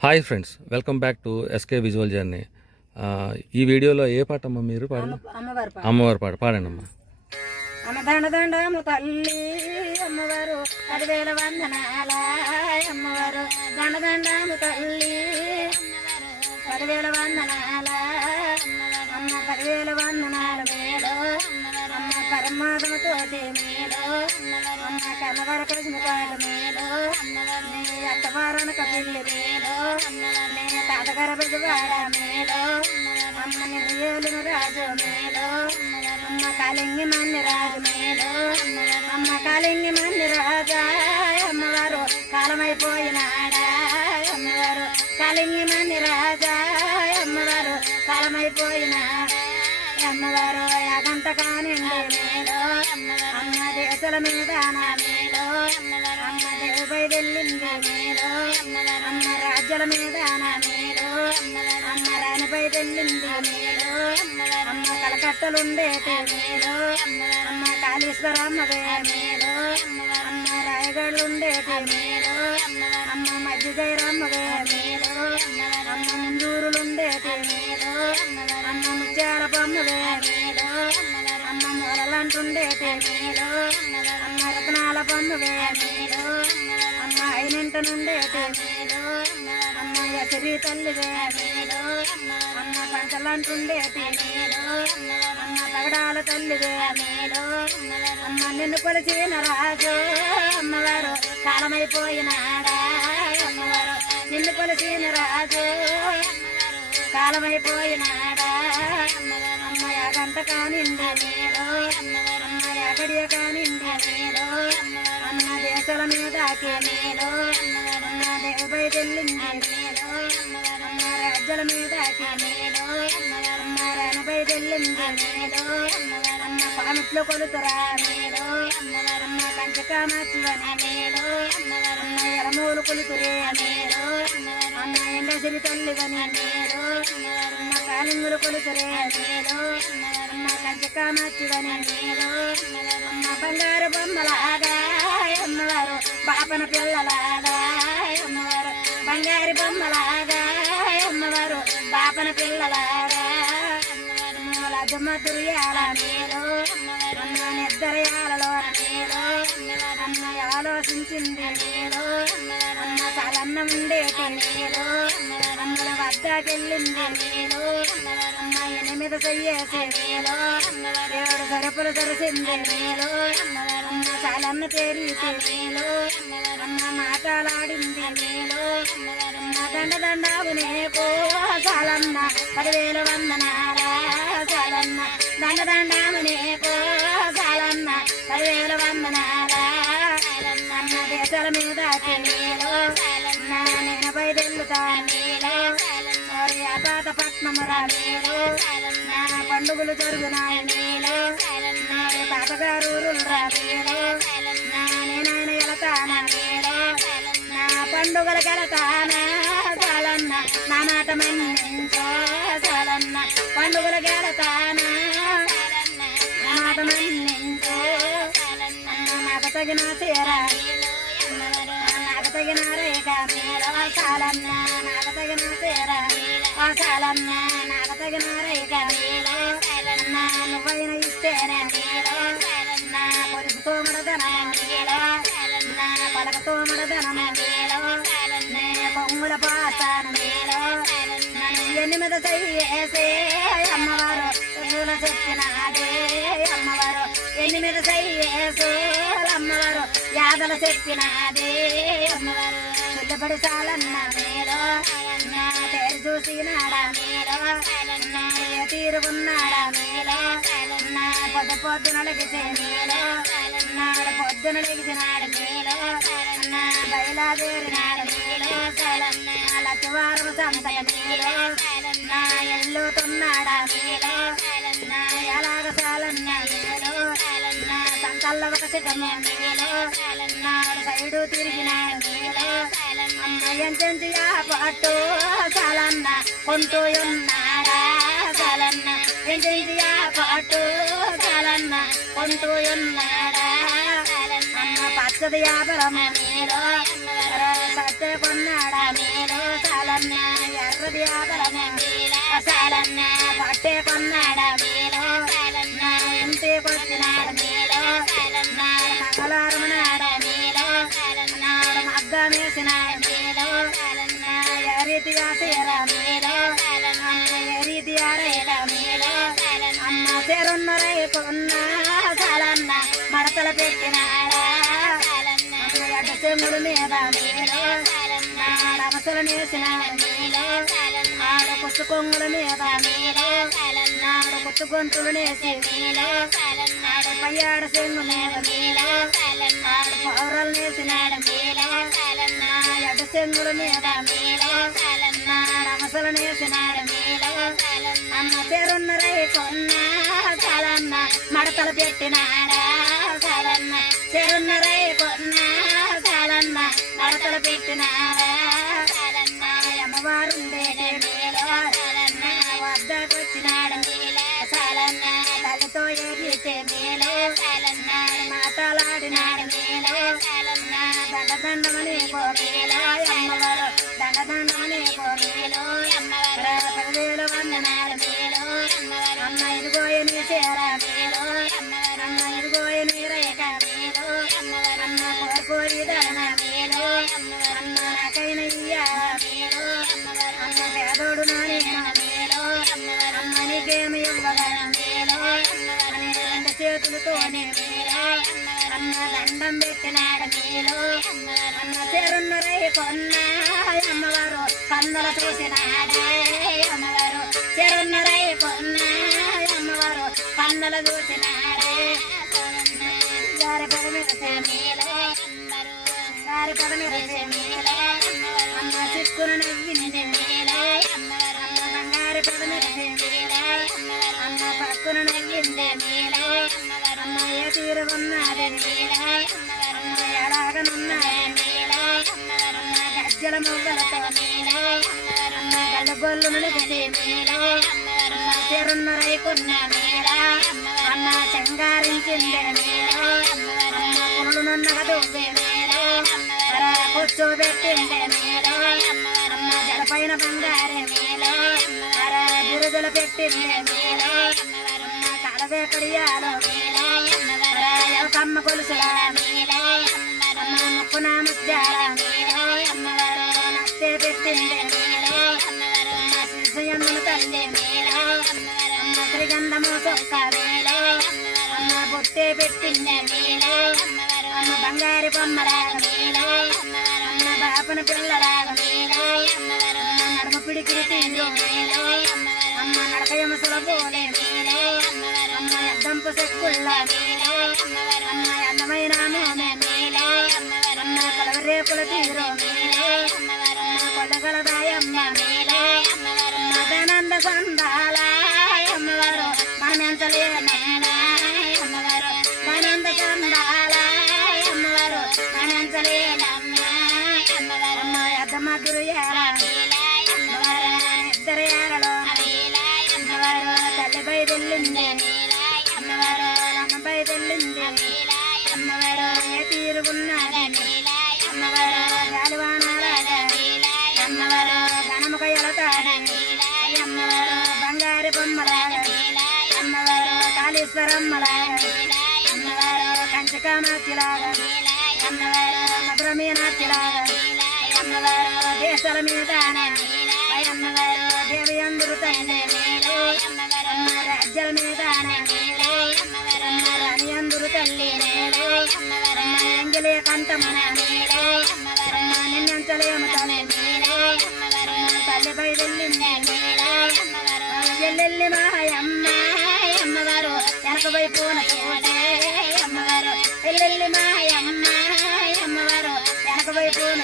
Hi friends welcome back to SK visual journey ఈ వీడియోలో ఏ పాట అమ్మ మీరు పాడండి అమ్మ- అమ్మవారు పాట. పాడండి అమ్మ తల్లి అమ్మవారు పదివేల వందనాల. అమ్మవారు దండ దండము తల్లి పదివేల వందనాల. అమ్మ పదివేల వందనాలు మేలు అమ్మ పరమాత్మ తోటి మేలు. అమ్మ కన్నవర కలిసిన పాట మేలు. నీ అత్తవారనక పిల్లి మేలు. నీ తాతగార బిడ్డవాడ మేలు. అమ్మ నిన్ను రాజు మేలు. అమ్మ కాలింగి మన్ని రాజు మేలు. అమ్మ కాలింగి మన్ని రాజా. అమ్మవారు కాలమైపోయినాడా. అమ్మవారు కాలింగి మన్ని రాజా. అమ్మవారు యాగంత కానిండి అమ్మ దేశల మీద అమ్మ దేవుపై వెళ్ళింది అమ్మ రాజ్యాల మీద అమ్మ రాణిపై వెళ్ళింది అమ్మ కలకట్టలుండేటి అమ్మ కాళేశ్వరమ్మవే మేలు అమ్మ రాయగళ్ళుండేటి అమ్మ మధ్యజైరమ్మవే మేలు అమ్మ ముంజూరులుండేటి అమ్మ ముత్యాల బొమ్మదే అమ్మ మూలలంటుండే తేమేలో అమ్మ రత్నాల బొమ్మవే మేలు అమ్మ అయినంట నుండే తేమేలో అమ్మ ఎసరి తల్లివే మేలు అమ్మ పంచలంటుండే తేమేలో అమ్మ పగడాల తల్లివే మేలు అమ్మ నిన్ను కొలిచిన రాజు అమ్మవారు కాలమైపోయినాడా అమ్మవారు నిన్ను కొలిచిన రాజు కాలమైపోయినాడా అమ్మ యాగంట కానిండి మేలు అమ్మ అమ్మ దేశాల మీద అమ్మ దేవుపై తెల్లింది అమ్మ రాజ్యాల మీద అమ్మ రాణిపై తెల్లింది అమ్మ పామిట్లో కొలుతురా అమ్మ కంచి అమ్మ ఎలమూలు కొలుతురే అమ్మ ఎండ సిరి తల్లిదని కాలింగులు కొలుతురే అమ్మ కంచి కామాచివని మేలు అమ్మ బంగారు బొమ్మలాగా అమ్మవారు పాపన పిల్లలాగా అమ్మవారు బంగారు బొమ్మలాగా అమ్మవారు పాపన పిల్లలాగా లగ్గమ్మ దుర్యాల మేలు అమ్మ నిద్రయాలలో అమ్మ ఆలోచించింది. మేలు అమ్మ చాలన్నం ఉండేటి. మేలు అమ్మల వద్దకెళ్ళింది. ఎనిమిది చెయ్యేసి ఏడు సరుపులు తెరిచింది అమ్మ చాలన్న మేలు అమ్మ మాటలాడింది. అమ్మ దండ దండావు నేపో చాలన్న పదివేల వందనాలా చాలన్న దండ దండాము నేపో చాలన్న పదివేల వందనాలా అమ్మ దేశాల మీద నేను బయలుతా పట్నమురా నా పండుగలు జరుగునాయి మేలు నా తాతగారు రా మేలు నా నేనైనా వెళతానా నా పండుగలు గెలతానా చాలన్న నా మాట మన్నించో చాలన్న పండుగలు గెలతానా నా మాట మన్నించో అన్న నాకు తగిన తీరా తగిన రేఖ మేలో చాలన్న నాకు తగిన చీర ఓ చాలన్న నాకు తగిన రేఖ మేలో నువ్వైన ఇస్తేనే మేలో నా పొరుపుతో మడదన మేలో నా పలకతో మడదన మేలో నే పొంగుల పాసాన మేలో నన్ను ఎనిమిది చెయ్యేసే అమ్మవారు పూల చెప్పినాడే అమ్మవారు. ఎనిమిది చెయ్యేసే అమ్మవారు. యాదల చెప్పినాదే అమ్మవారు. చెల్లబడి చాలన్న మీరు నా పేరు చూసినాడా మేలో నా తీరు ఉన్నాడా మీరు నా పొద్దు పొద్దున లెగిసే మీరు నాడు పొద్దున లెగిసినాడు మీరు నా బయలాదేరినాడు మేలో నా లచ్చవారం మీరు మేలో నా ఎల్లుతున్నాడా మేలో నా ఎలాగ చాలన్న మేలో నా సంకల్ల ఒక శిఖము మేలో నాడు సైడు తిరిగినాడు మేలో అమ్మ ఎంచెంచి ఆ పట్టు చాలన్న కొంటూ ఉన్నాడా చాలన్న ఎంచెంచి ఆ పట్టు చాలన్న కొంటూ ఉన్నాడా అమ్మ పచ్చది యాపరమ మేలో సత్య కొన్నాడా మేలో చాలన్న సాలన్న ఎర్రది పట్టే కొన్నాడ మీలో సాలన్న ఇంటికొచ్చినాడు మీలో సాలన్న మంగళవారం నాడ మీలో సాలన్న మగ్గం వేసినాడు మీలో సాలన్న ఏ రీతిగా తీర మీలో ఏ రీతి ఆరేల మీలో అమ్మ సాలన్న మడతల పెట్టినాడా సాలన్న ఎడ్డ మీద సాలన్న రమసలు ఆడ కొత్త కొంగుల మీద మీలో? సాలన్న ఆడ కొత్త గొంతులు నేసి ఆడ పయ్యాడ చెంగు మీద ఆడ పౌరలు నేసినాడు మీలో? సాలన్న మీద మీలో? సాలన్న అమ్మ పేరున్న రైకున్న సాలన్న మడతలు పెట్టినాడా సాలన్న చెరున్న రైకున్న సాలన్న మడతలు పెట్టినాడా అమ్మవారుండేటి మీలో సాలన్న వద్దకొచ్చినాడు మీలో తల్లితో ఎగితే సాలన్న మాటలాడినాడు మీలో సాలన్న దండదండమని కోమీలో అమ్మవారు దండదండమని కోమీలో అమ్మవారు పదివేలు వందనాలు మీలో అమ్మ ఇదిగోయని రెండు మీలో అమ్మ దండం పెట్టినాడు మీలో. అమ్మ చెరున్న రై కొన్న అమ్మవారు. కందల చూసినాడే అమ్మవారు. చెరున్న రై కొన్న అమ్మవారు. కందల చూసినాడే గారి మీలో అమ్మవారు గారి పదమిరసే మీలో అమ్మ చిక్కును నవ్వింది మీలో అమ్మవారు. అమ్మ బంగారి పదమిరసే మీలో అమ్మ పక్కును తీరు ఉన్నది గజ్జల మువ్వలతో మీలో గొల్లు నిలిచి అమ్మ జలపైన బంగారే పెట్టింది మీలో అమ్మ కలవే కడియాలో కమ్మ కొలుసులా అమ్మ ముక్కున ముత్యాల మీలో పెట్టింది మీలో తల్లి అమ్మ శ్రీగంధము చొక్క అమ్మ బొట్టే పెట్టింది అమ్మ బంగారు అమ్మ బాపన అమ్మ నడకయమ సులభోలే మీలో అమ్మ సెక్కుళ్ళ మీలో అమ్మ అందమైన మోమె మీలో అమ్మ కలవరేపుల తీరు మీలో అమ్మ కొల్లగల దాయమ్మ మీలో అమ్మ సందాల అమ్మవారు అమ్మవారు సందాల అమ్మవారు అమ్మవారు అమ్మ ఇద్దరు అమ్మవారు తల్లి బయలుంది అమ్మవారమ్మపై అమ్మ బయలుంది అమ్మవారు ఏ తీరుగున్నది అమ్మవారు గాలివానాలాగా అమ్మవారు ఎలతాడు అమ్మవారు బంగారు బొమ్మలాగా అమ్మవారు కాళేశ్వరమ్మలాగా అమ్మవారు కంచకామార్తిలాగా అమ్మవారు మధుర మీనార్తిలాగా అమ్మవారు దేశాల మీద అమ్మవారు దేవి అందరూ తల్లి అమ్మ రాజ్యాల మీద ఎంగిలే కంఠమన అమ్మ తల్లి అమ్మ తల్లి ఎల్లెల్లి మాయమ్మ అమ్మవారు వెనక వైపున అమ్మవారు ఎల్లెల్లి మాయమ్మ అమ్మవారు వెనక వైపున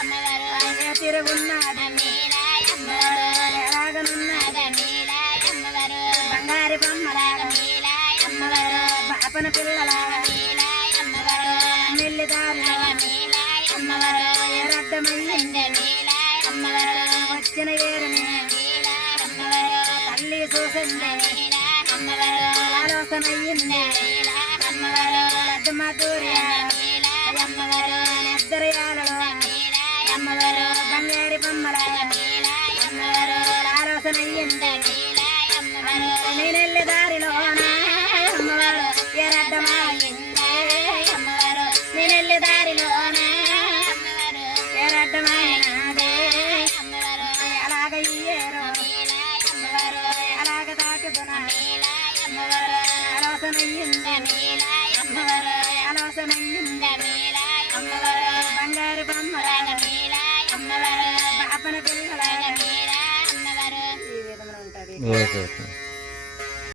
అమ్మవారు తిరుగున్నది అమ్మవారు ఎలాగనున్నది అమ్మవారు బొమ్మలాగా అమ్మవారు బాపన పిల్లలాగా వచ్చిన అమ్మవారు తల్లి చూసింది అమ్మవారు ఆలోచన అయ్యింది అమ్మవారు మధుర్యాలు అమ్మవారు నిద్రయాలలో అమ్మవారు బంగారు బొమ్మ ఆలోచనయ్యింది నేనెళ్ళే దారిలోన అమ్మవారు పాపన పిల్లలాగ